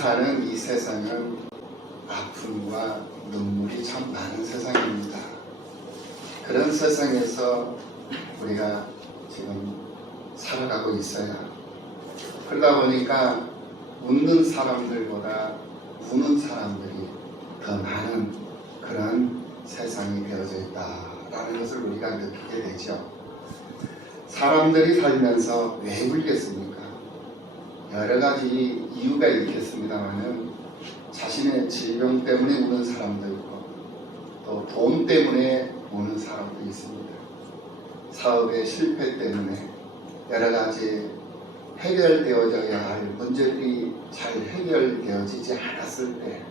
사는 이 세상은 아픔과 눈물이 참 많은 세상입니다. 그런 세상에서 우리가 지금 살아가고 있어요. 그러다 보니까 웃는 사람들보다 우는 사람들이 더 많은 그런 세상이 되어져 있다라는 것을 우리가 느끼게 되죠. 사람들이 살면서 왜 울겠습니까? 여러 가지 이유가 있겠습니다만은 자신의 질병 때문에 우는 사람도 있고 또 돈 때문에 우는 사람도 있습니다. 사업의 실패 때문에 여러 가지 해결되어져야 할 문제들이 잘 해결되어지지 않았을 때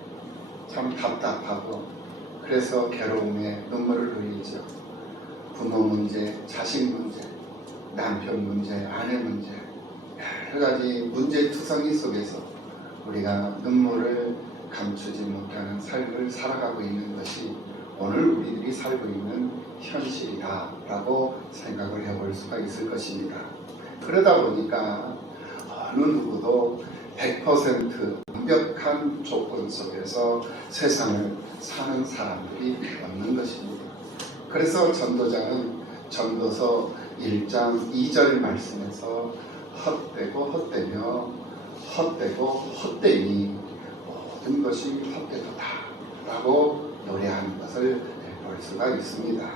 참 답답하고 그래서 괴로움에 눈물을 흘리죠. 부모 문제, 자식 문제, 남편 문제, 아내 문제 여러 가지 문제투성이 속에서 우리가 눈물을 감추지 못하는 삶을 살아가고 있는 것이 오늘 우리들이 살고 있는 현실이다라고 생각을 해볼 수가 있을 것입니다. 그러다 보니까 어느 누구도 100% 완벽한 조건 속에서 세상을 사는 사람들이 없는 것입니다. 그래서 전도자는 전도서 1장 2절 말씀에서 헛되고 헛되며 헛되고 헛되니 모든 것이 헛되도다 라고 노래하는 것을 볼 수가 있습니다.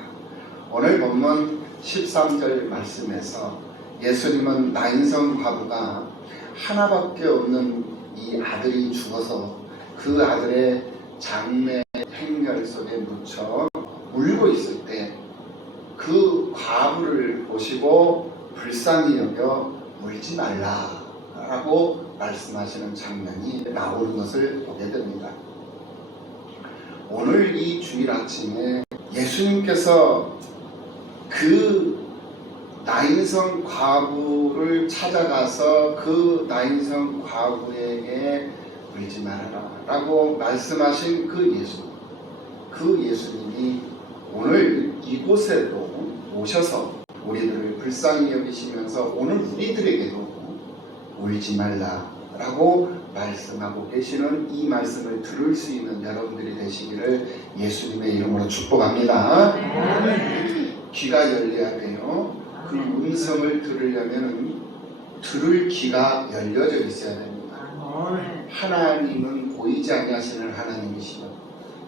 오늘 본문 13절 말씀에서 예수님은 나인성 과부가 하나밖에 없는 이 아들이 죽어서 그 아들의 장래 행렬 속에 묻혀 울고 있을 때 그 과부를 보시고 불쌍히 여겨 울지 말라라고 말씀하시는 장면이 나오는 것을 보게 됩니다. 오늘 이 주일 아침에 예수님께서 그 나인성 과부를 찾아가서 그 나인성 과부에게 울지 말아라 라고 말씀하신 그 예수님이 오늘 이곳에도 오셔서 우리들을 불쌍히 여기시면서 오늘 우리들에게도 울지 말라 라고 말씀하고 계시는 이 말씀을 들을 수 있는 여러분들이 되시기를 예수님의 이름으로 축복합니다. 귀가 열려야 돼요. 그 음성을 들으려면 들을 귀가 열려져 있어야 됩니다. 하나님은 보이지 아니하시는 하나님이시고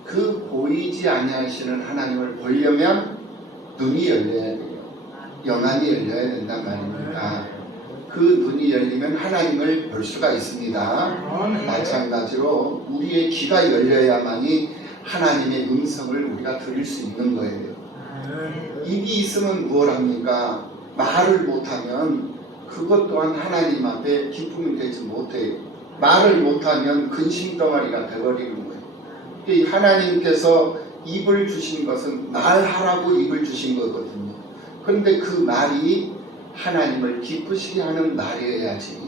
그 보이지 아니하시는 하나님을 보려면 눈이 열려야 돼요. 영안이 열려야 된단 말입니다. 그 눈이 열리면 하나님을 볼 수가 있습니다. 마찬가지로 우리의 귀가 열려야만이 하나님의 음성을 우리가 들을 수 있는 거예요. 입이 있으면 무엇 합니까? 말을 못하면 그것 또한 하나님 앞에 기쁨이 되지 못해요. 말을 못하면 근심덩어리가 되어버리는 거예요. 하나님께서 입을 주신 것은 말하라고 입을 주신 거거든요. 그런데 그 말이 하나님을 기쁘시게 하는 말이어야지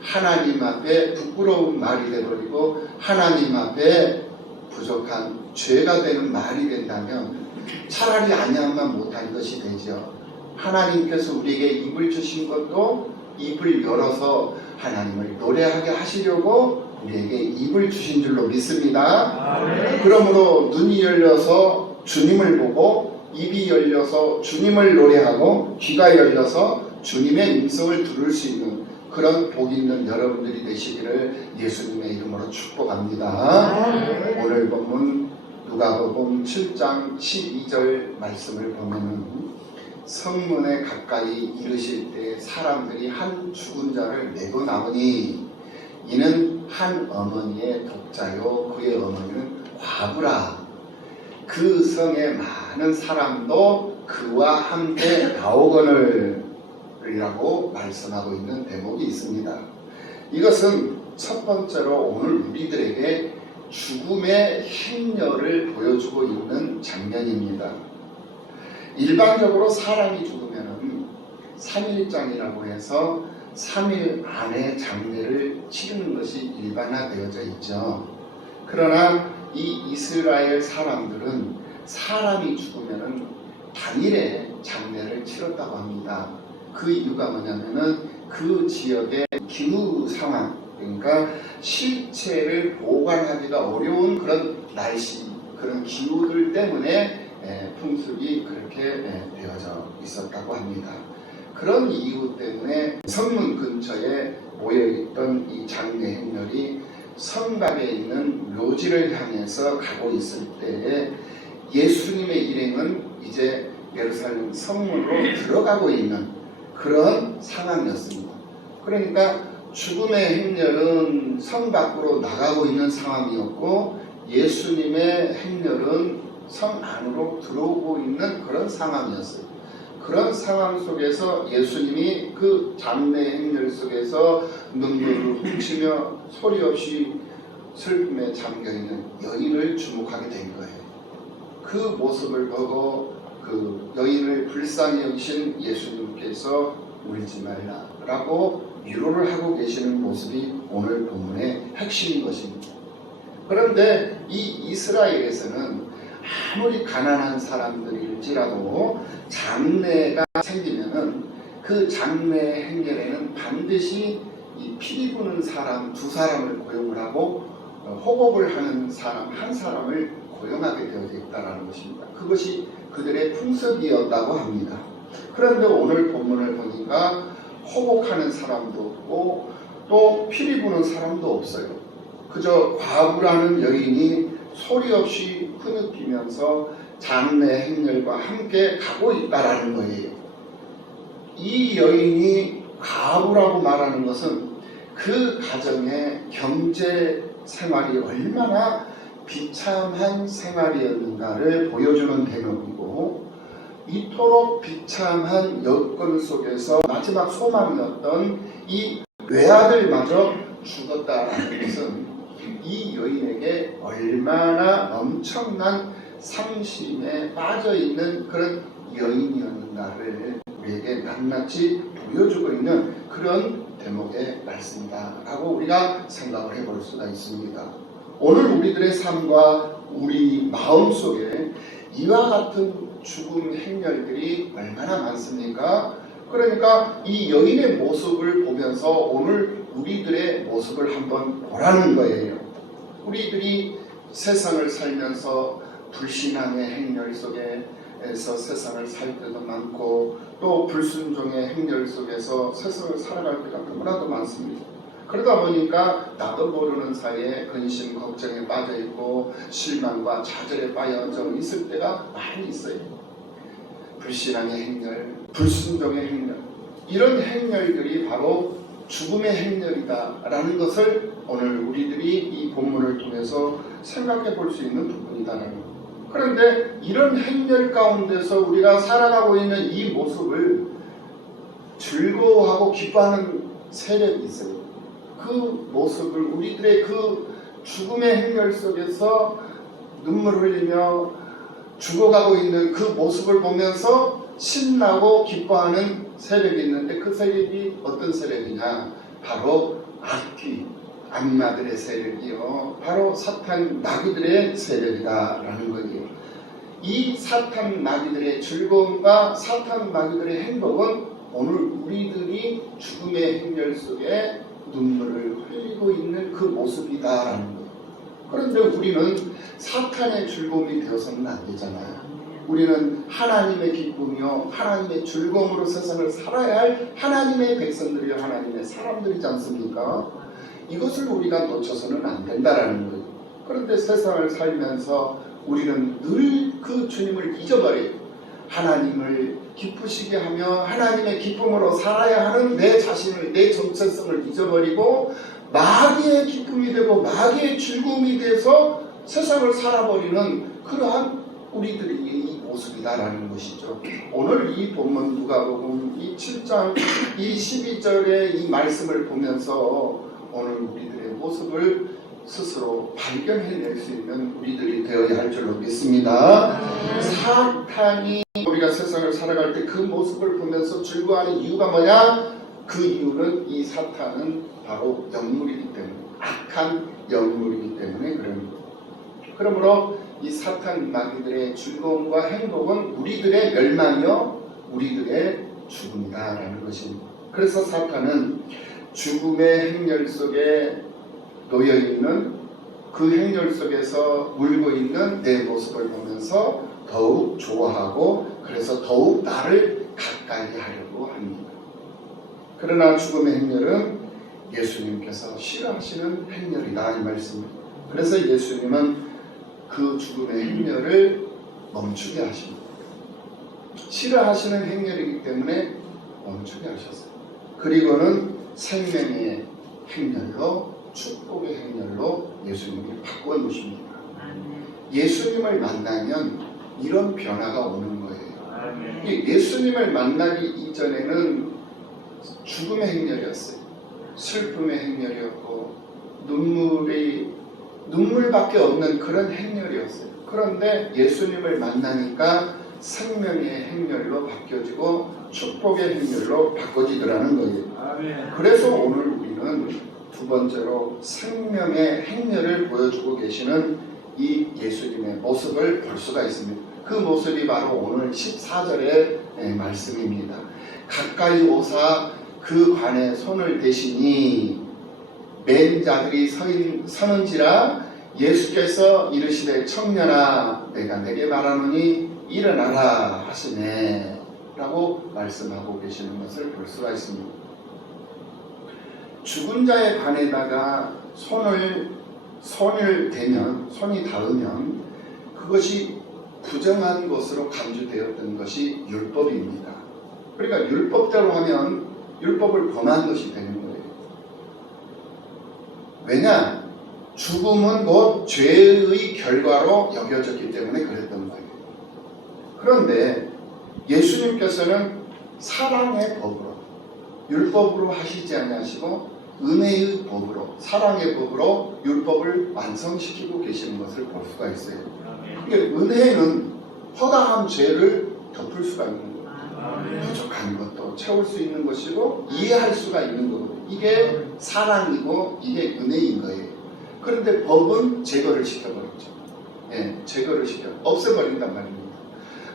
하나님 앞에 부끄러운 말이 되어버리고 하나님 앞에 부족한 죄가 되는 말이 된다면 차라리 아니함만 못한 것이 되죠. 하나님께서 우리에게 입을 주신 것도 입을 열어서 하나님을 노래하게 하시려고 우리에게 입을 주신 줄로 믿습니다. 그러므로 눈이 열려서 주님을 보고 입이 열려서 주님을 노래하고 귀가 열려서 주님의 음성을 들을 수 있는 그런 복 있는 여러분들이 되시기를 예수님의 이름으로 축복합니다. 오늘 본문 누가복음 7장 12절 말씀을 보면은 성문에 가까이 이르실 때 사람들이 한 죽은 자를 메고 나오니 이는 한 어머니의 독자요 그의 어머니는 과부라. 그 성에 많은 사람도 그와 함께 나오거늘 이라고 말씀하고 있는 대목이 있습니다. 이것은 첫 번째로 오늘 우리들에게 죽음의 행렬을 보여주고 있는 장면입니다. 일반적으로 사람이 죽으면 3일장이라고 해서 3일 안에 장례를 치르는 것이 일반화되어져 있죠. 그러나 이 이스라엘 사람들은 사람이 죽으면 당일에 장례를 치렀다고 합니다. 그 이유가 뭐냐면은 그 지역의 기후 상황, 그러니까 시체를 보관하기가 어려운 그런 날씨, 그런 기후들 때문에 풍습이 그렇게 되어져 있었다고 합니다. 그런 이유 때문에 성문 근처에 모여있던 이 장례 행렬이 성곽에 있는 묘지를 향해서 가고 있을 때에 예수님의 일행은 이제 예루살렘 성문으로 들어가고 있는 그런 상황이었습니다. 그러니까 죽음의 행렬은 성 밖으로 나가고 있는 상황이었고 예수님의 행렬은 성 안으로 들어오고 있는 그런 상황이었어요. 그런 상황 속에서 예수님이 그 장례 행렬 속에서 눈물을 훔치며 소리 없이 슬픔에 잠겨있는 여인을 주목하게 된 거예요. 그 모습을 보고 그 여인을 불쌍히 여기신 예수님께서 울지 말라라고 위로를 하고 계시는 모습이 오늘 본문의 핵심인 것입니다. 그런데 이 이스라엘에서는 아무리 가난한 사람들일지라도 장례가 생기면은 그 장례 행렬에는 반드시 이 피리 부는 사람 두 사람을 고용을 하고 호곡을 하는 사람 한 사람을 고용하게 되어 있다는 것입니다. 그것이 그들의 풍습이었다고 합니다. 그런데 오늘 본문을 보니까 호곡하는 사람도 없고 또 피리 부는 사람도 없어요. 그저 과부라는 여인이 소리 없이 흐느끼면서 장례 행렬과 함께 가고 있다라는 거예요. 이 여인이 과부라고 말하는 것은 그 가정의 경제 생활이 얼마나 비참한 생활이었는가를 보여주는 대목이고, 이토록 비참한 여건 속에서 마지막 소망이었던 이 외아들마저 죽었다라는 것은 이 여인에게 얼마나 엄청난 상심에 빠져있는 그런 여인이었는가를 우리에게 낱낱이 보여주고 있는 그런 대목의 말씀이다 라고 우리가 생각을 해볼 수가 있습니다. 오늘 우리들의 삶과 우리 마음속에 이와 같은 죽음 행렬들이 얼마나 많습니까? 그러니까 이 여인의 모습을 보면서 오늘 우리들의 모습을 한번 보라는 거예요. 우리들이 세상을 살면서 불신앙의 행렬 속에서 세상을 살 때도 많고 또 불순종의 행렬 속에서 세상을 살아갈 때가 너무나도 많습니다. 그러다 보니까 나도 모르는 사이에 근심, 걱정에 빠져있고 실망과 좌절에 빠져 있을 때가 많이 있어요. 불신앙의 행렬, 불순종의 행렬, 이런 행렬들이 바로 죽음의 행렬이다라는 것을 오늘 우리들이 이 본문을 통해서 생각해 볼 수 있는 부분이다라는 것. 그런데 이런 행렬 가운데서 우리가 살아가고 있는 이 모습을 즐거워하고 기뻐하는 세력이 있어요. 그 모습을 우리들의 그 죽음의 행렬 속에서 눈물 흘리며 죽어가고 있는 그 모습을 보면서 신나고 기뻐하는 세력이 있는데 그 세력이 어떤 세력이냐? 바로 악귀, 악마들의 세력이요. 바로 사탄 마귀들의 세력이다라는 거예요. 이 사탄 마귀들의 즐거움과 사탄 마귀들의 행복은 오늘 우리들이 죽음의 행렬 속에 눈물을 흘리고 있는 그 모습이다라는 거예요. 그런데 우리는 사탄의 즐거움이 되어서는 안 되잖아요. 우리는 하나님의 기쁨이요 하나님의 즐거움으로 세상을 살아야 할 하나님의 백성들이요 하나님의 사람들이지 않습니까? 이것을 우리가 놓쳐서는 안 된다라는 거예요. 그런데 세상을 살면서 우리는 늘 그 주님을 잊어버려요. 하나님을 기쁘시게 하며 하나님의 기쁨으로 살아야 하는 내 자신을, 내 정체성을 잊어버리고 마귀의 기쁨이 되고 마귀의 즐거움이 돼서 세상을 살아버리는 그러한 우리들의 이 모습이다라는 것이죠. 오늘 이 본문 누가복음 이 7장 이 12절의 이 말씀을 보면서 오늘 우리들의 모습을 스스로 발견해낼 수 있는 우리들이 되어야 할 줄로 믿습니다. 사탄이 우리가 세상을 살아갈 때 그 모습을 보면서 즐거워하는 이유가 뭐냐? 그 이유는 이 사탄은 바로 영물이기 때문에, 악한 영물이기 때문에 그런 거예요. 그러므로 이 사탄 마귀들의 즐거움과 행복은 우리들의 멸망이요 우리들의 죽음이다라는 것입니다. 그래서 사탄은 죽음의 행렬 속에 놓여있는 그 행렬 속에서 물고 있는 내 모습을 보면서 더욱 좋아하고 그래서 더욱 나를 가까이 하려고 합니다. 그러나 죽음의 행렬은 예수님께서 싫어하시는 행렬이다 이 말씀입니다. 그래서 예수님은 그 죽음의 행렬을 멈추게 하십니다. 싫어하시는 행렬이기 때문에 멈추게 하셨어요. 그리고는 생명의 행렬로 축복의 행렬로 예수님을 바꿔 놓으십니다. 예수님을 만나면 이런 변화가 오는 거예요. 예수님을 만나기 이전에는 죽음의 행렬이었어요. 슬픔의 행렬이었고 눈물밖에 없는 그런 행렬이었어요. 그런데 예수님을 만나니까 생명의 행렬로 바뀌어지고 축복의 행렬로 바꿔지더라는 거예요. 그래서 오늘 우리는 두 번째로 생명의 행렬을 보여주고 계시는 이 예수님의 모습을 볼 수가 있습니다. 그 모습이 바로 오늘 14절의 말씀입니다. 가까이 오사 그 관에 손을 대시니 맨 자들이 서는지라 예수께서 이르시되 청년아 내가 내게 말하노니 일어나라 하시네 라고 말씀하고 계시는 것을 볼 수가 있습니다. 죽은 자의 관에다가 손이 닿으면 그것이 부정한 것으로 간주되었던 것이 율법입니다. 그러니까 율법대로 하면 율법을 범한 것이 되는 거예요. 왜냐? 죽음은 곧 죄의 결과로 여겨졌기 때문에 그랬던 거예요. 그런데 예수님께서는 사랑의 법으로 율법으로 하시지 아니하시고 은혜의 법으로 사랑의 법으로 율법을 완성시키고 계시는 것을 볼 수가 있어요. 그러니까 은혜는 허다한 죄를 덮을 수가 있는 거예요. 부족한 것도 채울 수 있는 것이고 이해할 수가 있는 거거든요. 이게 사랑이고 이게 은혜인 거예요. 그런데 법은 제거를 시켜버렸죠. 제거를 없애버린단 말입니다.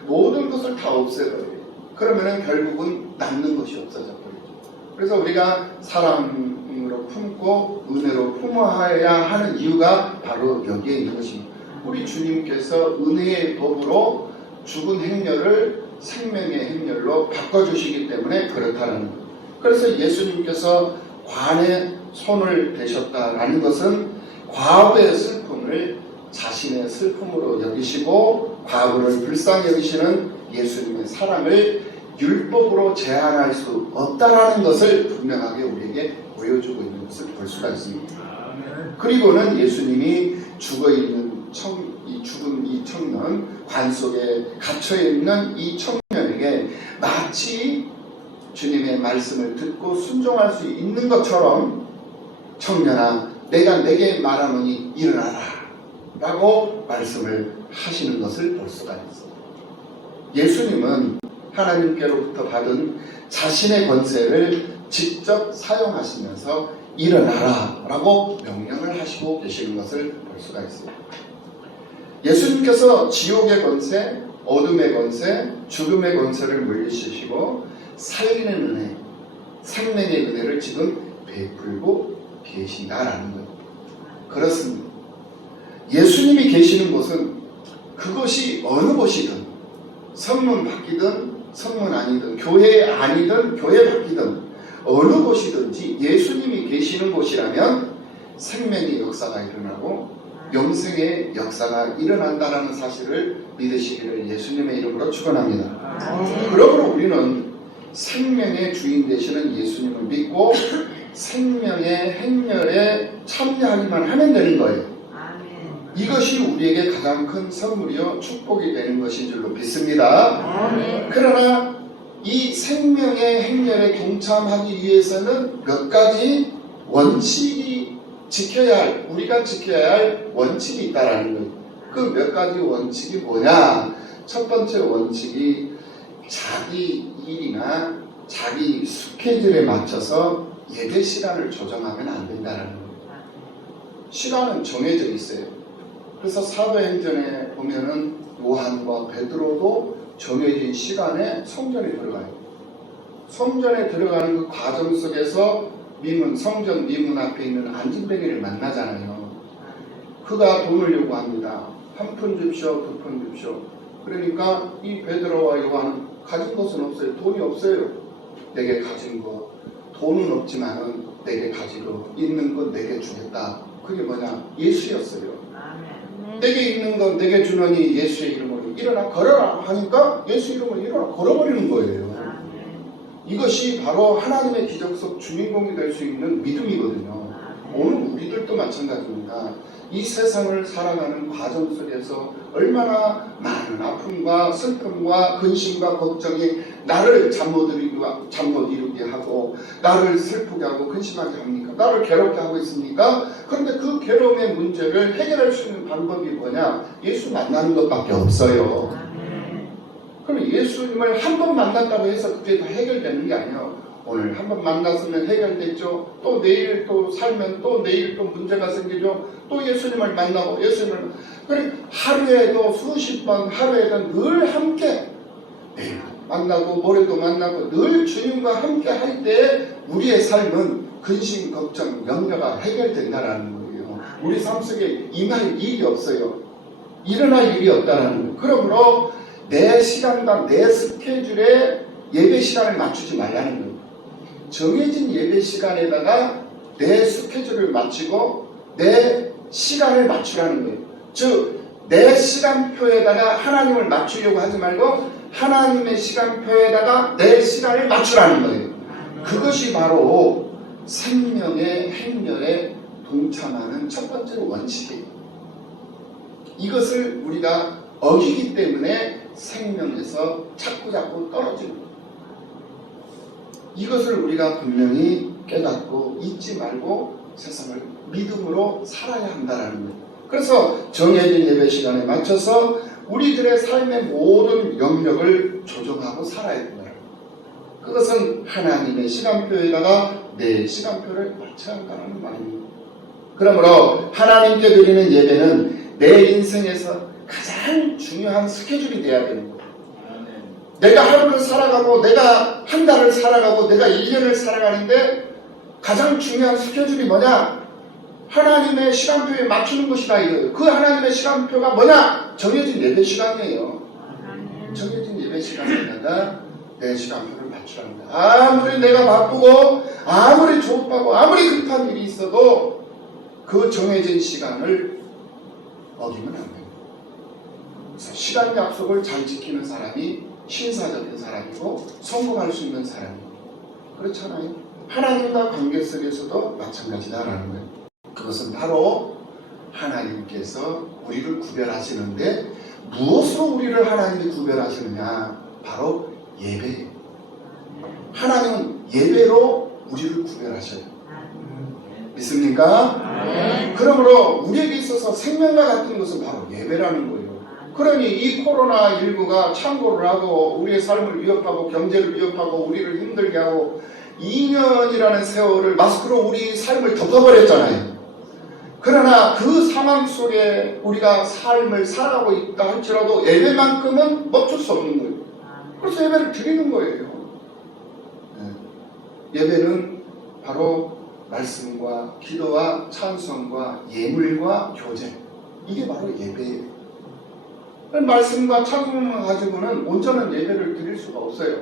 모든 것을 다 없애버려요. 그러면은 결국은 남는 것이 없어져 버리죠. 그래서 우리가 사랑으로 품고 은혜로 품어야 하는 이유가 바로 여기에 있는 것입니다. 우리 주님께서 은혜의 법으로 죽은 행렬을 생명의 행렬로 바꿔주시기 때문에 그렇다는 거예요. 그래서 예수님께서 관에 손을 대셨다라는 것은 과거의 슬픔을 자신의 슬픔으로 여기시고 과거를 불쌍히 여기시는 예수님의 사랑을 율법으로 제한할 수 없다라는 것을 분명하게 우리에게 보여주고 있는 것을 볼 수가 있습니다. 그리고는 예수님이 죽어있는 죽은 이 청년, 관 속에 갇혀있는 이 청년에게 마치 주님의 말씀을 듣고 순종할 수 있는 것처럼 청년아 내가 내게 말하노니 일어나라 라고 말씀을 하시는 것을 볼 수가 있습니다. 예수님은 하나님께로부터 받은 자신의 권세를 직접 사용하시면서 일어나라 라고 명령을 하시고 계시는 것을 볼 수가 있습니다. 예수님께서 지옥의 권세, 어둠의 권세, 죽음의 권세를 물리치시고 살리는 은혜, 생명의 은혜를 지금 베풀고 계신다라는 거예요. 그렇습니다. 예수님이 계시는 곳은 그것이 어느 곳이든 성문 밖이든 성문 아니든 교회 아니든 교회 밖이든 어느 곳이든지 예수님이 계시는 곳이라면 생명의 역사가 일어나고 영생의 역사가 일어난다는 사실을 믿으시기를 예수님의 이름으로 축원합니다. 그러므로 우리는 생명의 주인 되시는 예수님을 믿고 생명의 행렬에 참여하기만 하면 되는 거예요. 이것이 우리에게 가장 큰 선물이요 축복이 되는 것인 줄로 믿습니다. 그러나 이 생명의 행렬에 동참하기 위해서는 몇 가지 원칙이 우리가 지켜야 할 원칙이 있다라는 거예요. 그 몇 가지 원칙이 뭐냐? 첫 번째 원칙이 자기 일이나 자기 스케줄에 맞춰서 예배 시간을 조정하면 안 된다는 거예요. 시간은 정해져 있어요. 그래서 사도행전에 보면은 요한과 베드로도 정해진 시간에 성전에 들어가요. 성전에 들어가는 그 과정 속에서 미문, 성전 미문 앞에 있는 안진뱅이를 만나잖아요. 그가 돈을 요구합니다. 한 푼 줍시오, 두 푼 줍시오. 그러니까 이 베드로와 요한은 가진 것은 없어요. 돈이 없어요. 내게 가진 거, 돈은 없지만은 내게 가지고 있는 건 내게 주겠다. 그게 뭐냐? 예수였어요. 내게 있는 건 내게 주노니 예수의 이름으로 일어나 걸어라 하니까 예수 이름으로 일어나 걸어버리는 거예요. 이것이 바로 하나님의 기적 속 주인공이 될 수 있는 믿음이거든요. 오늘 우리들도 마찬가지입니다. 이 세상을 살아가는 과정 속에서 얼마나 많은 아픔과 슬픔과 근심과 걱정이 나를 잠 못 이루게 하고 나를 슬프게 하고 근심하게 합니까? 나를 괴롭게 하고 있습니까? 그런데 그 괴로움의 문제를 해결할 수 있는 방법이 뭐냐? 예수 만나는 것밖에 없어요. 그럼 예수님을 한 번 만났다고 해서 그게 다 해결되는 게 아니에요. 오늘 한 번 만났으면 해결됐죠. 또 내일 또 살면 또 내일 또 문제가 생기죠. 또 예수님을 만나고 예수님을 그래 하루에도 수십 번 하루에도 늘 함께 만나고 모레도 만나고 늘 주님과 함께 할 때 우리의 삶은 근심, 걱정, 염려가 해결된다라는 거예요. 우리 삶 속에 임할 일이 없어요. 일어날 일이 없다라는 거예요. 그러므로 내 시간과 내 스케줄에 예배 시간을 맞추지 말라는 거예요. 정해진 예배 시간에다가 내 스케줄을 맞추고 내 시간을 맞추라는 거예요. 즉, 내 시간표에다가 하나님을 맞추려고 하지 말고 하나님의 시간표에다가 내 시간을 맞추라는 거예요. 그것이 바로 생명의 행렬에 동참하는 첫 번째 원칙이에요. 이것을 우리가 어기기 때문에 생명에서 자꾸 떨어지는 거예요. 이것을 우리가 분명히 깨닫고 잊지 말고 세상을 믿음으로 살아야 한다는 거예요. 그래서 정해진 예배 시간에 맞춰서 우리들의 삶의 모든 영역을 조정하고 살아야 된다. 그것은 하나님의 시간표에다가 내 시간표를 맞춰야 한다는 말입니다. 그러므로 하나님께 드리는 예배는 내 인생에서 가장 중요한 스케줄이 되어야 되는 거예요. 내가 하루를 살아가고 내가 한 달을 살아가고 내가 1년을 살아가는데 가장 중요한 스케줄이 뭐냐? 하나님의 시간표에 맞추는 것이다 이거예요. 그 하나님의 시간표가 뭐냐? 정해진 예배 시간이에요. 정해진 예배 시간에다가 내 시간표를 맞추라는 거예요. 아무리 내가 바쁘고 아무리 조급하고 아무리 급한 일이 있어도 그 정해진 시간을 어기면 안 돼요. 그래서 시간 약속을 잘 지키는 사람이 신사적인 사람이고 성공할 수 있는 사람이고 그렇잖아요. 하나님과 관계 속에서도 마찬가지다라는 거예요. 그것은 바로 하나님께서 우리를 구별하시는데 무엇으로 우리를 하나님이 구별하시느냐? 바로 예배예요. 하나님은 예배로 우리를 구별하셔요. 믿습니까? 그러므로 우리에게 있어서 생명과 같은 것은 바로 예배라는 거예요. 그러니 이 코로나19가 창궐을 하고 우리의 삶을 위협하고 경제를 위협하고 우리를 힘들게 하고 2년이라는 세월을 마스크로 우리 삶을 덮어버렸잖아요. 그러나 그 상황 속에 우리가 삶을 살아가고 있다 할지라도 예배만큼은 멈출 수 없는 거예요. 그래서 예배를 드리는 거예요. 예배는 바로 말씀과 기도와 찬송과 예물과 교제, 이게 바로 예배예요. 말씀과 찬송만 가지고는 온전한 예배를 드릴 수가 없어요.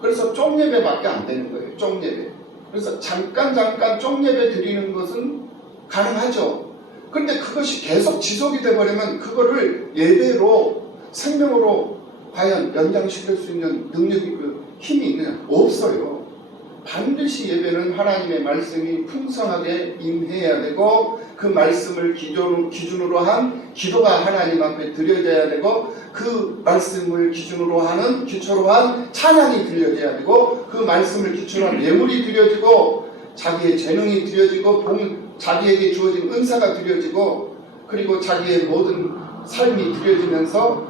그래서 쪽예배밖에 안 되는 거예요. 쪽예배. 그래서 잠깐 쪽예배 드리는 것은 가능하죠. 그런데 그것이 계속 지속이 되어버리면 그거를 예배로 생명으로 과연 연장시킬 수 있는 능력이 힘이 있느냐? 없어요. 반드시 예배는 하나님의 말씀이 풍성하게 임해야 되고 그 말씀을 기준으로 한 기도가 하나님 앞에 드려져야 되고 그 말씀을 기초로 한 찬양이 드려져야 되고 그 말씀을 기초로 한 예물이 드려지고 자기의 재능이 드려지고 자기에게 주어진 은사가 드려지고 그리고 자기의 모든 삶이 드려지면서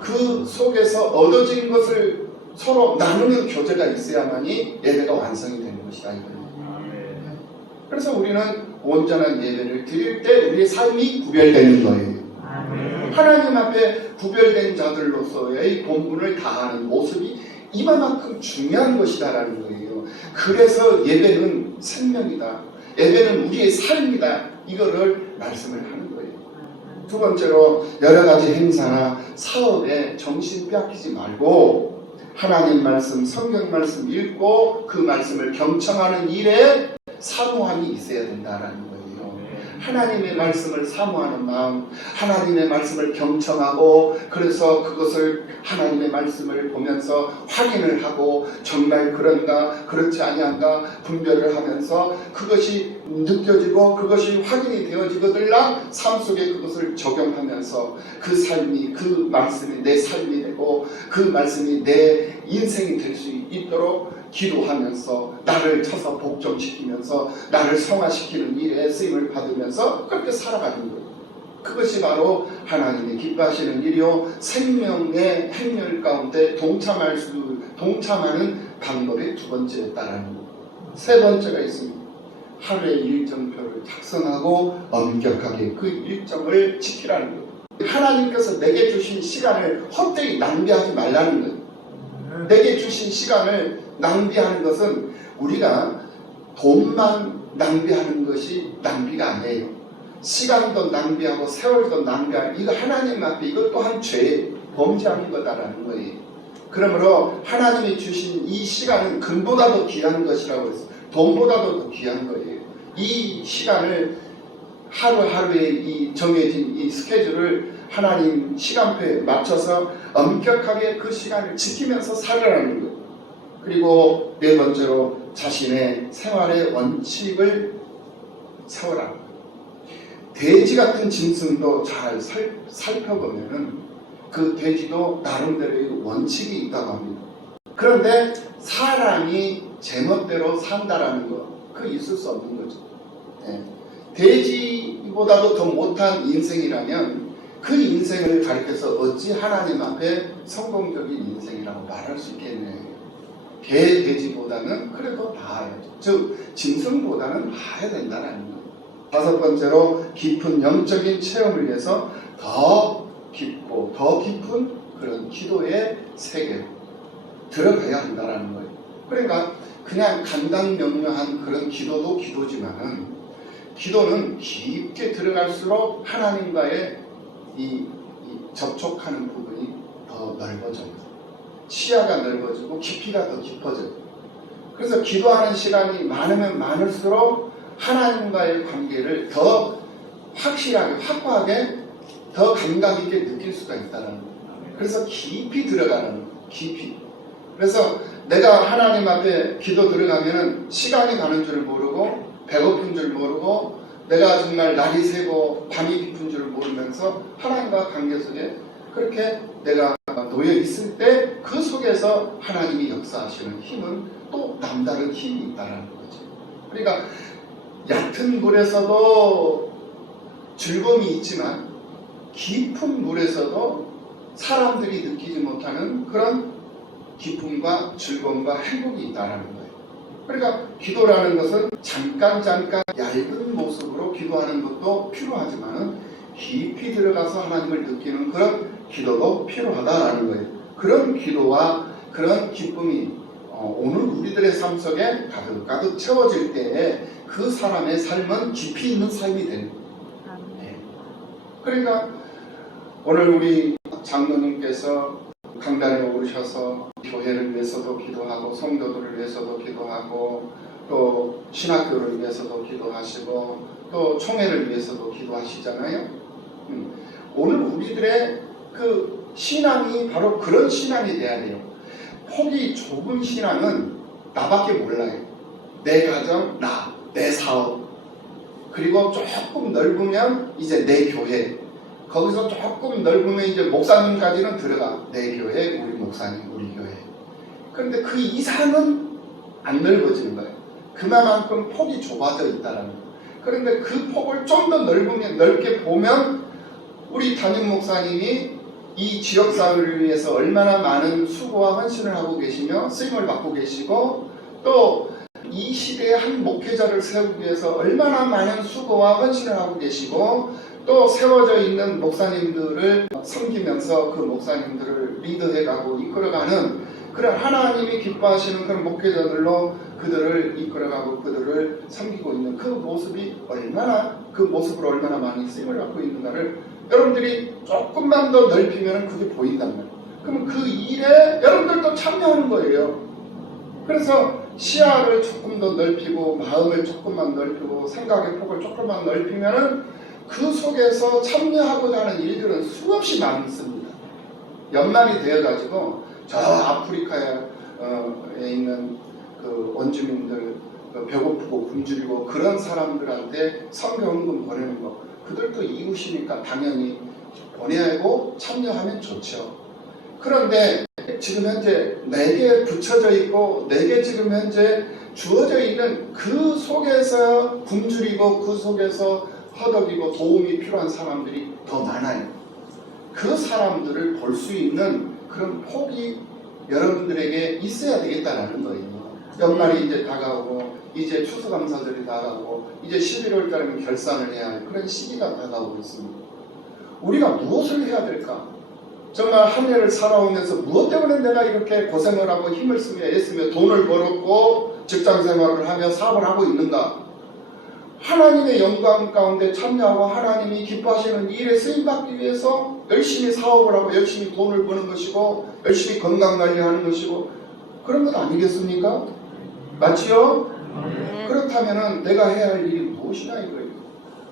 그 속에서 얻어진 것을 서로 나누는 교제가 있어야만이 예배가 완성이 되는 것이다 이거예요. 그래서 우리는 온전한 예배를 드릴 때 우리의 삶이 구별되는 거예요. 하나님 앞에 구별된 자들로서의 본분을 다하는 모습이 이만큼 중요한 것이다라는 거예요. 그래서 예배는 생명이다. 예배는 우리의 삶이다. 이거를 말씀을 하는 거예요. 두 번째로 여러 가지 행사나 사업에 정신 빼앗기지 말고 하나님 말씀, 성경 말씀 읽고 그 말씀을 경청하는 일에 사모함이 있어야 된다라는 거예요. 하나님의 말씀을 사모하는 마음, 하나님의 말씀을 경청하고 그래서 그것을 하나님의 말씀을 보면서 확인을 하고 정말 그런가 그렇지 아니한가 분별을 하면서 그것이 느껴지고 그것이 확인이 되어지거들랑 삶 속에 그것을 적용하면서 그 삶이 그 말씀이 내 삶이 되고 그 말씀이 내 인생이 될 수 있도록 기도하면서 나를 쳐서 복종시키면서 나를 성화시키는 일에 쓰임을 받으면서 그렇게 살아가는 거예요. 그것이 바로 하나님이 기뻐하시는 일이요 생명의 행렬 가운데 동참하는 방법의 두 번째였다라는 거예요. 세 번째가 있습니다. 하루의 일정표를 작성하고 엄격하게 그 일정을 지키라는 거예요. 하나님께서 내게 주신 시간을 헛되이 낭비하지 말라는 거예요. 내게 주신 시간을 낭비하는 것은 우리가 돈만 낭비하는 것이 낭비가 아니에요. 시간도 낭비하고 세월도 낭비하고 이거 하나님 앞에 이것 또한 죄, 범죄하는 거다라는 거예요. 그러므로 하나님이 주신 이 시간은 금보다도 귀한 것이라고 해서 돈보다도 더 귀한 거예요. 이 시간을 하루하루의 이 정해진 이 스케줄을 하나님 시간표에 맞춰서 엄격하게 그 시간을 지키면서 살아가는 것. 그리고 네 번째로 자신의 생활의 원칙을 세우라. 돼지 같은 짐승도 잘 살펴보면은 그 돼지도 나름대로의 원칙이 있다고 합니다. 그런데 사람이 제멋대로 산다라는 거, 그거 있을 수 없는 거죠. 네. 돼지보다도 더 못한 인생이라면 그 인생을 가리켜서 어찌 하나님 앞에 성공적인 인생이라고 말할 수 있겠네요. 돼지보다는 그래도 봐야죠. 즉 짐승보다는 봐야 된다는 거예요. 다섯 번째로 깊은 영적인 체험을 위해서 더 깊고 더 깊은 그런 기도의 세계로 들어가야 한다는 거예요. 그러니까 그냥 간단명료한 그런 기도도 기도지만은 기도는 깊게 들어갈수록 하나님과의 이 접촉하는 부분이 더 넓어져요. 시야가 넓어지고 깊이가 더 깊어져요. 그래서 기도하는 시간이 많으면 많을수록 하나님과의 관계를 더 확실하게 확고하게 더 감각 있게 느낄 수가 있다는 거예요. 그래서 깊이 들어가는 거예요. 깊이. 그래서 내가 하나님 앞에 기도 들어가면은 시간이 가는 줄 모르고 배고픈 줄 모르고 내가 정말 날이 새고 밤이 깊은 줄 모르면서 하나님과 관계 속에 그렇게 내가 놓여 있을 때 그 속에서 하나님이 역사하시는 힘은 또 남다른 힘이 있다는 거죠. 그러니까 얕은 물에서도 즐거움이 있지만 깊은 물에서도 사람들이 느끼지 못하는 그런 기쁨과 즐거움과 행복이 있다는 거예요. 그러니까 기도라는 것은 잠깐 얇은 모습으로 기도하는 것도 필요하지만 깊이 들어가서 하나님을 느끼는 그런 기도도 필요하다라는 거예요. 그런 기도와 그런 기쁨이 오늘 우리들의 삶 속에 가득가득 채워질 때에 그 사람의 삶은 깊이 있는 삶이 되는 거예요. 네. 그러니까 오늘 우리 장로님께서 강단에 오르셔서 교회를 위해서도 기도하고 성도들을 위해서도 기도하고 또 신학교를 위해서도 기도하시고 또 총회를 위해서도 기도하시잖아요. 오늘 우리들의 그 신앙이 바로 그런 신앙이 돼야 돼요. 폭이 좁은 신앙은 나밖에 몰라요. 내 가정, 내 사업. 그리고 조금 넓으면 이제 내 교회. 거기서 조금 넓으면 이제 목사님까지는 들어가. 내 교회, 우리 목사님, 우리 교회. 그런데 그 이상은 안 넓어지는 거예요. 그만큼 폭이 좁아져 있다는 거예요. 그런데 그 폭을 좀 더 넓게 보면 우리 담임 목사님이 이 지역사회를 위해서 얼마나 많은 수고와 헌신을 하고 계시며 쓰임을 받고 계시고 또 이 시대의 한 목회자를 세우기 위해서 얼마나 많은 수고와 헌신을 하고 계시고 또 세워져 있는 목사님들을 섬기면서 그 목사님들을 리드해가고 이끌어가는 그런 하나님이 기뻐하시는 그런 목회자들로 그들을 이끌어가고 그들을 섬기고 있는 그 모습이 얼마나, 그 모습을 얼마나 많이 쓰임을 갖고 있는가를 여러분들이 조금만 더 넓히면 그게 보인단 말이에요. 그러면 그 일에 여러분들도 참여하는 거예요. 그래서 시야를 조금 더 넓히고 마음을 조금만 넓히고 생각의 폭을 조금만 넓히면은 그 속에서 참여하고자 하는 일들은 수없이 많습니다. 연말이 되어가지고 저 아프리카에 있는 그 원주민들 배고프고 굶주리고 그런 사람들한테 선교헌금 보내는 거, 그들도 이웃이니까 당연히 보내고 참여하면 좋죠. 그런데 지금 현재 내게 붙여져 있고 내게 지금 현재 주어져 있는 그 속에서 굶주리고 그 속에서 허덕이고 도움이 필요한 사람들이 더 많아요. 그 사람들을 볼 수 있는 그런 폭이 여러분들에게 있어야 되겠다라는 거예요. 연말이 이제 다가오고 이제 추수감사절이 다가오고 이제 11월 달이면 결산을 해야 할 그런 시기가 다가오고 있습니다. 우리가 무엇을 해야 될까? 정말 한 해를 살아오면서 무엇 때문에 내가 이렇게 고생을 하고 힘을 쓰며 애쓰며 돈을 벌었고 직장생활을 하며 사업을 하고 있는가? 하나님의 영광 가운데 참여하고 하나님이 기뻐하시는 일에 쓰임받기 위해서 열심히 사업을 하고 열심히 돈을 버는 것이고 열심히 건강관리하는 것이고 그런 것 아니겠습니까? 맞지요? 그렇다면 내가 해야 할 일이 무엇이냐 이거예요.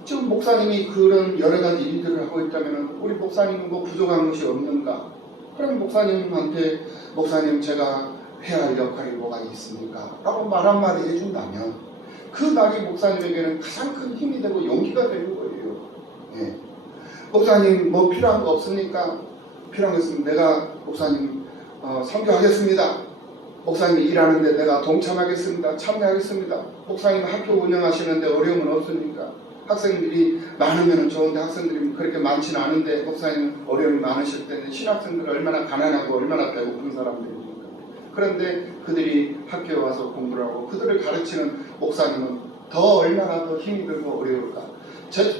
지금 목사님이 그런 여러 가지 일들을 하고 있다면 우리 목사님은 뭐 부족한 것이 없는가? 그럼 목사님한테 목사님 제가 해야 할 역할이 뭐가 있습니까? 라고 말 한마디 해준다면 그 말이 목사님에게는 가장 큰 힘이 되고 용기가 되는 거예요. 예. 목사님 뭐 필요한 거 없습니까? 필요한 거 있으면 내가 목사님 선교하겠습니다. 목사님이 일하는데 내가 동참하겠습니다. 참여하겠습니다. 목사님 학교 운영하시는데 어려움은 없습니까? 학생들이 많으면 좋은데 학생들이 그렇게 많지는 않은데 목사님 어려움이 많으실 때는 신학생들 얼마나 가난하고 얼마나 배고픈 사람들입니까? 그런데 그들이 학교에 와서 공부를 하고 그들을 가르치는 목사님은 더 얼마나 더 힘이 들고 어려울까?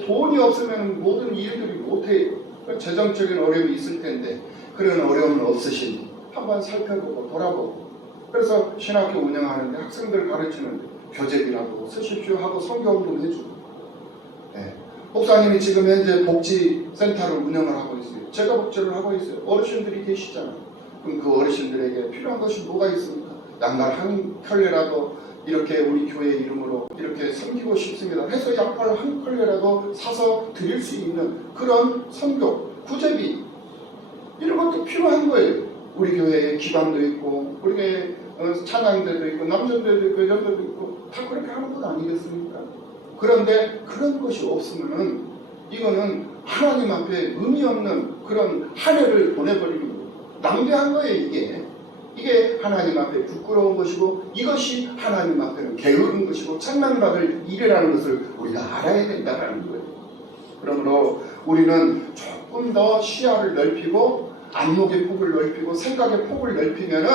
돈이 없으면 모든 일들이 못해요. 재정적인 어려움이 있을 텐데 그런 어려움은 없으신지 한번 살펴보고 돌아보고, 그래서 신학교 운영하는데 학생들 가르치는데 교재비라도 쓰십시오 하고 선교운동 해주고, 네. 목사님이 지금 현재 복지센터를 운영을 하고 있어요. 제가 복지를 하고 있어요. 어르신들이 계시잖아요. 그럼 그 어르신들에게 필요한 것이 뭐가 있습니까? 양말 한 켤레라도 이렇게 우리 교회 이름으로 이렇게 섬기고 싶습니다 해서 양말 한 켤레라도 사서 드릴 수 있는 그런 선교, 구제비 이런 것도 필요한 거예요. 우리 교회에 기관도 있고 우리 교회에 찬양대도 있고 남전대도 있고 여전대도 있고 다 그렇게 하는 것 아니겠습니까? 그런데 그런 것이 없으면은 이거는 하나님 앞에 의미 없는 그런 한 해를 보내버리는 거예요. 낭비한 거예요. 이게 하나님 앞에 부끄러운 것이고 이것이 하나님 앞에는 게으른 것이고 찬양받을 일이라는 것을 우리가 알아야 된다는 거예요. 그러므로 우리는 조금 더 시야를 넓히고 안목의 폭을 넓히고 생각의 폭을 넓히면은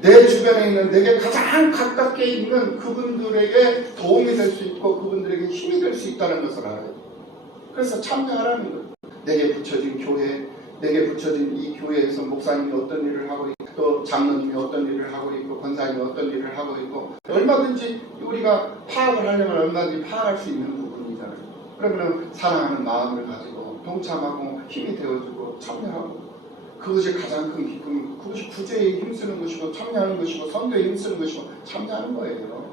내 주변에 있는 내게 가장 가깝게 있는 그분들에게 도움이 될 수 있고 그분들에게 힘이 될 수 있다는 것을 알아요. 그래서 참여하라는 거예요. 내게 붙여진 교회, 내게 붙여진 이 교회에서 목사님이 어떤 일을 하고 있고 또 장로님이 어떤 일을 하고 있고 권사님이 어떤 일을 하고 있고 얼마든지 우리가 파악을 하려면 얼마든지 파악할 수 있는 부분이잖아요. 그러면 사랑하는 마음을 가지고 동참하고 힘이 되어주고 참여하고, 그것이 가장 큰 기쁨이고 그것이 구제에 힘쓰는 것이고 참여하는 것이고 선교에 힘쓰는 것이고 참여하는 거예요.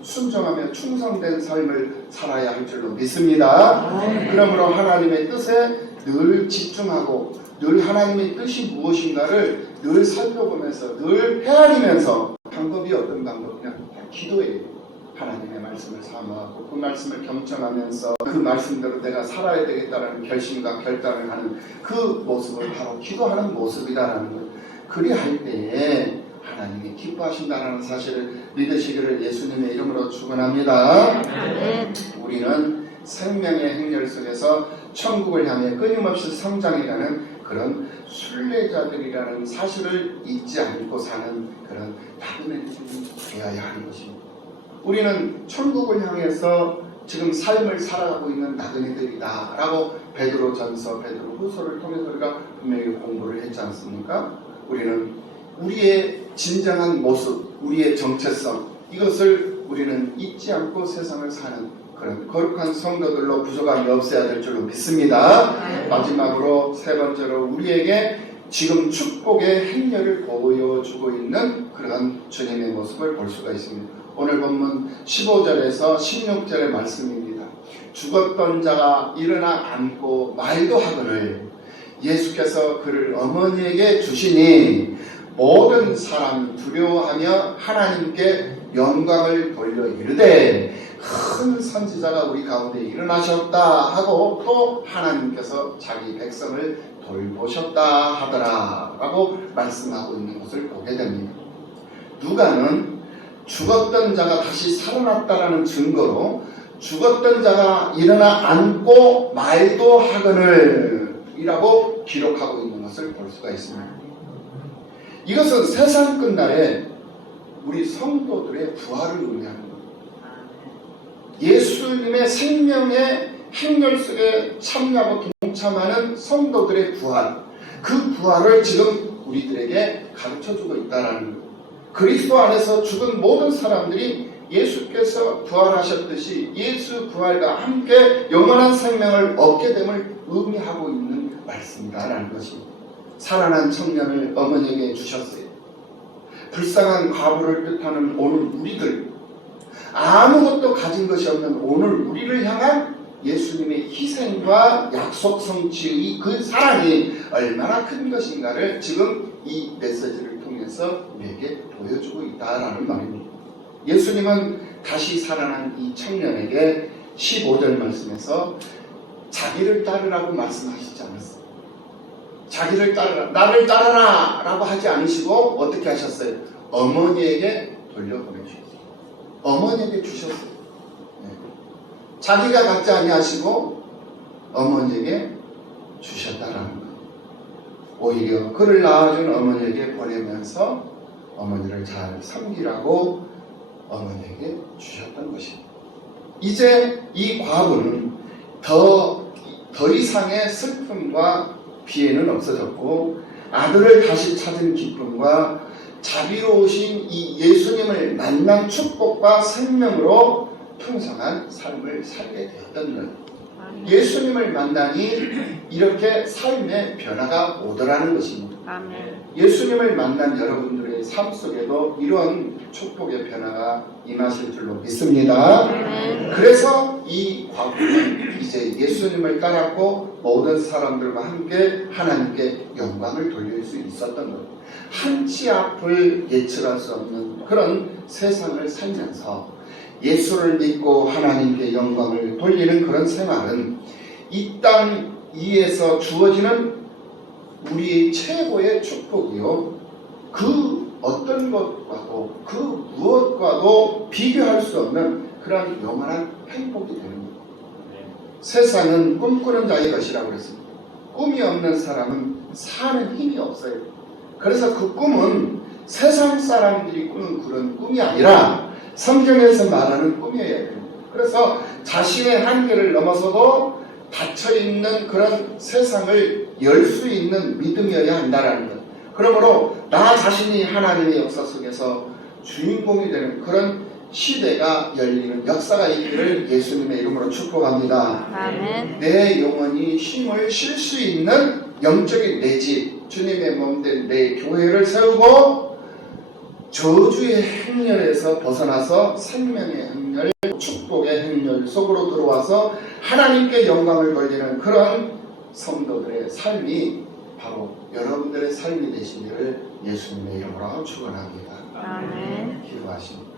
순종하며 충성된 삶을 살아야 할 줄로 믿습니다. 그러므로 하나님의 뜻에 늘 집중하고 늘 하나님의 뜻이 무엇인가를 늘 살펴보면서 늘 헤아리면서 방법이 어떤 방법이냐? 기도예요. 하나님의 말씀을 사모하고 그 말씀을 경청하면서 그 말씀대로 내가 살아야 되겠다는 결심과 결단을 하는 그 모습을 바로 기도하는 모습이다라는 거예요. 그리할 때에 하나님이 기뻐하신다는 사실을 믿으시기를 예수님의 이름으로 축원합니다. 우리는 생명의 행렬 속에서 천국을 향해 끊임없이 성장해가는 그런 순례자들이라는 사실을 잊지 않고 사는 그런 나그네들이 되어야 하는 것입니다. 우리는 천국을 향해서 지금 삶을 살아가고 있는 나그네들이다 라고 베드로전서, 베드로후서를 통해서 우리가 분명히 공부를 했지 않습니까? 우리는 우리의 진정한 모습, 우리의 정체성, 이것을 우리는 잊지 않고 세상을 사는 그런 거룩한 성도들로 부족함이 없어야 될 줄로 믿습니다. 마지막으로 세 번째로 우리에게 지금 축복의 행렬을 보여주고 있는 그런 주님의 모습을 볼 수가 있습니다. 오늘 본문 15절에서 16절의 말씀입니다. 죽었던 자가 일어나 앉고 말도 하거늘 예수께서 그를 어머니에게 주시니 모든 사람이 두려워하며 하나님께 영광을 돌려 이르되 큰 선지자가 우리 가운데 일어나셨다 하고 또 하나님께서 자기 백성을 돌보셨다 하더라 라고 말씀하고 있는 것을 보게 됩니다. 누가는 죽었던 자가 다시 살아났다라는 증거로 죽었던 자가 일어나 앉고 말도 하거늘 이라고 기록하고 있는 것을 볼 수가 있습니다. 이것은 세상 끝날에 우리 성도들의 부활을 의미하는 겁니다. 예수님의 생명의 행렬 속에 참여하고 동참하는 성도들의 부활, 그 부활을 지금 우리들에게 가르쳐주고 있다는 거예요. 그리스도 안에서 죽은 모든 사람들이 예수께서 부활하셨듯이 예수 부활과 함께 영원한 생명을 얻게 됨을 의미하고 있는 말씀이다라는 것입니다. 살아난 청년을 어머니에게 주셨어요. 불쌍한 과부를 뜻하는 오늘 우리들, 아무것도 가진 것이 없는 오늘 우리를 향한 예수님의 희생과 약속 성취의 그 사랑이 얼마나 큰 것인가를 지금 이 메시지를 통해서 우리에게 보여주고 있다라는 말입니다. 예수님은 다시 살아난 이 청년에게 15절 말씀에서 자기를 따르라고 말씀하시지 않았어요. 자기를 따르라, 나를 따르라 라고 하지 않으시고 어떻게 하셨어요? 어머니에게 돌려보내주셨어요. 어머니에게 주셨어요. 네. 자기가 갖지 아니하시고 어머니에게 주셨다라는 거예요. 오히려 그를 낳아준 어머니에게 보내면서 어머니를 잘 섬기라고 어머니에게 주셨던 것입니다. 이제 이 과부는 더 이상의 슬픔과 피해는 없어졌고 아들을 다시 찾은 기쁨과 자비로우신 이 예수님을 만난 축복과 생명으로 풍성한 삶을 살게 되었던 거예요. 예수님을 만나니 이렇게 삶의 변화가 오더라는 것입니다. 아멘. 예수님을 만난 여러분들의 삶 속에도 이런 축복의 변화가 임하실 줄로 믿습니다. 아멘. 그래서 이 과부는 이제 예수님을 따랐고 모든 사람들과 함께 하나님께 영광을 돌릴 수 있었던 거예요. 한치 앞을 예측할 수 없는 그런 세상을 살면서 예수를 믿고 하나님께 영광을 돌리는 그런 생활은 이 땅 위에서 주어지는 우리의 최고의 축복이요. 그 어떤 것과도 그 무엇과도 비교할 수 없는 그런 영원한 행복이 되는 거예요. 세상은 꿈꾸는 자의 것이라고 그랬습니다. 꿈이 없는 사람은 사는 힘이 없어요. 그래서 그 꿈은 세상 사람들이 꾸는 그런 꿈이 아니라 성경에서 말하는 꿈이어야 됩니다. 그래서 자신의 한계를 넘어서도 닫혀있는 그런 세상을 열 수 있는 믿음이어야 한다는 것. 그러므로 나 자신이 하나님의 역사 속에서 주인공이 되는 그런 시대가 열리는 역사가 있기를 예수님의 이름으로 축복합니다. 아멘. 내 영혼이 힘을 쉴 수 있는 영적인 내 집, 주님의 몸된 내 교회를 세우고 저주의 행렬에서 벗어나서 생명의 행렬, 축복의 행렬 속으로 들어와서 하나님께 영광을 돌리는 그런 성도들의 삶이 바로 여러분들의 삶이 되시기를 예수님의 이름으로 축원합니다. 아멘. 기도하십니다.